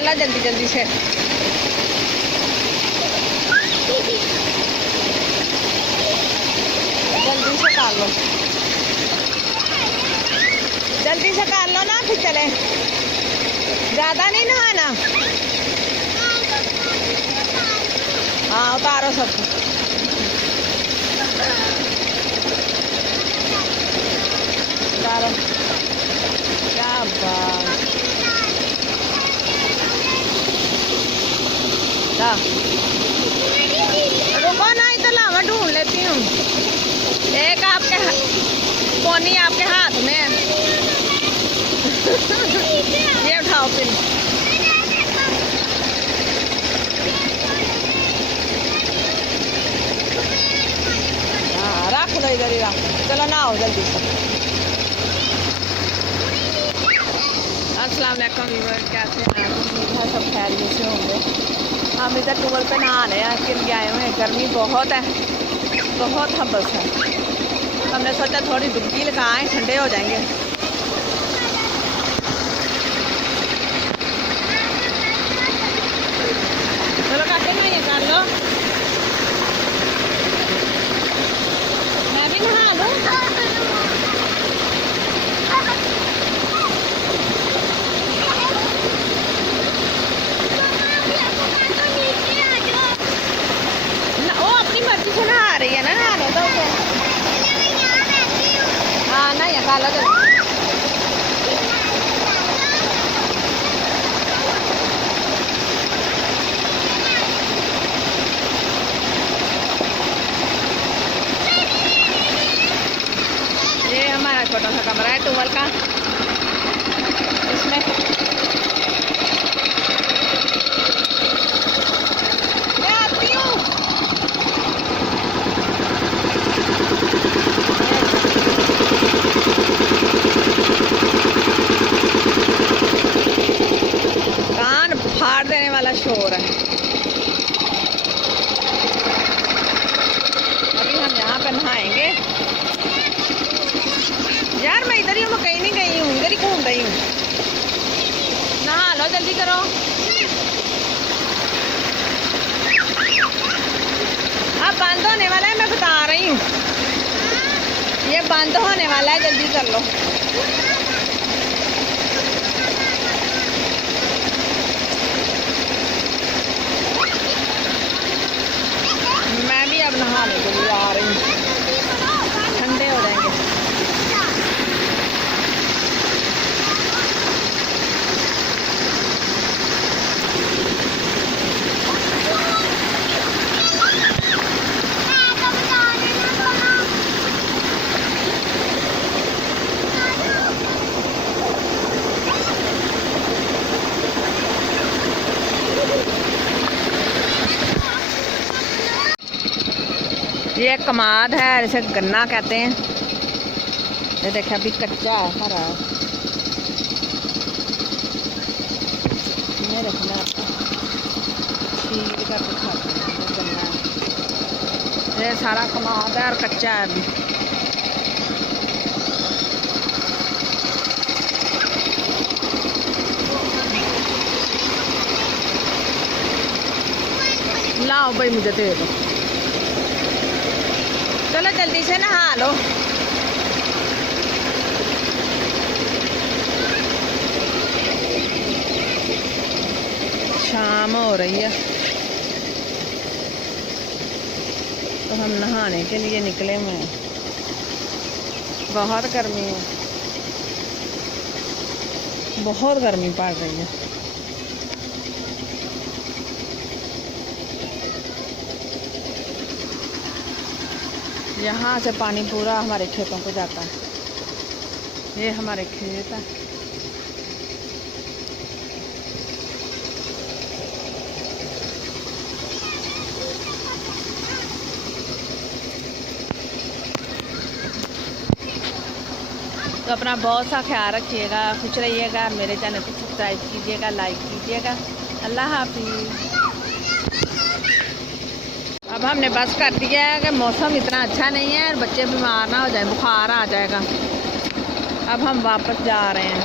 निकालो जल्दी जल्दी से। जल्दी से कर लो, जल्दी से कर लो ना, फिर चले। ज़्यादा नहीं नहाना। हाँ उतारो सब। उतारो। क्या बात। रुको ना, इधर ला, मैं ढूंढ लेती हूँ। एक आपके पोनी आपके हाथ में है। ये उठाओ फिर। हाँ रख दो इधर ही रख। चलो ना आओ जल्दी से। अस्सलाम वालेकुम व्यूअर, कैसे हैं आप? उम्मीद है सब खैरियत से होंगे। हम इधर टूबल पे नहाने के लिए आए हुए हैं। गर्मी बहुत है, बहुत हबस है। हमने सोचा थोड़ी डुबकी लगाएं, ठंडे हो जाएंगे। चलो काटे ना, ये कर लो। मैं भी नहा लूँ। वो अपनी मर्जी से नहा रही है ना, नहाने दो उसे। हाँ ना, ये खा लो जल्दी। ये हमारा छोटा सा कमरा है टूबल का। इसमें मैं आती हूँ। कान फाड़ देने वाला शोर है। अभी हम यहाँ पे नहाएंगे। यार मैं इधर ही हूँ, मैं कहीं नहीं गई हूँ, इधर ही घूम रही हूँ। नहा लो जल्दी करो। अब बंद होने वाला है, मैं बता रही हूँ। ये बंद होने वाला है, जल्दी कर लो। मैं भी अब नहाने के लिए आ रही हूँ, ठंडे हो जाएंगे। ये कमाद है, इसे गन्ना कहते हैं। ये देखिए अभी कच्चा है, हरा है। ये देखो, मैं आपको छील कर दिखाती हूँ। ये गन्ना है, ये सारा कमाद है और कच्चा है अभी। लाओ भाई, मुझे दे दो। चलो जल्दी से नहा लो। शाम हो रही है तो हम नहाने के लिए निकले हुए हैं। बहुत गर्मी है, बहुत गर्मी पड़ रही है। यहाँ से पानी पूरा हमारे खेतों को जाता है। ये हमारे खेत है। तो अपना बहुत सा ख्याल रखिएगा, खुश रहिएगा। मेरे चैनल को सब्सक्राइब कीजिएगा, लाइक कीजिएगा। अल्लाह हाफिज़। अब हमने बस कर दिया है कि मौसम इतना अच्छा नहीं है और बच्चे बीमार ना हो जाए, बुखार आ जाएगा। अब हम वापस जा रहे हैं।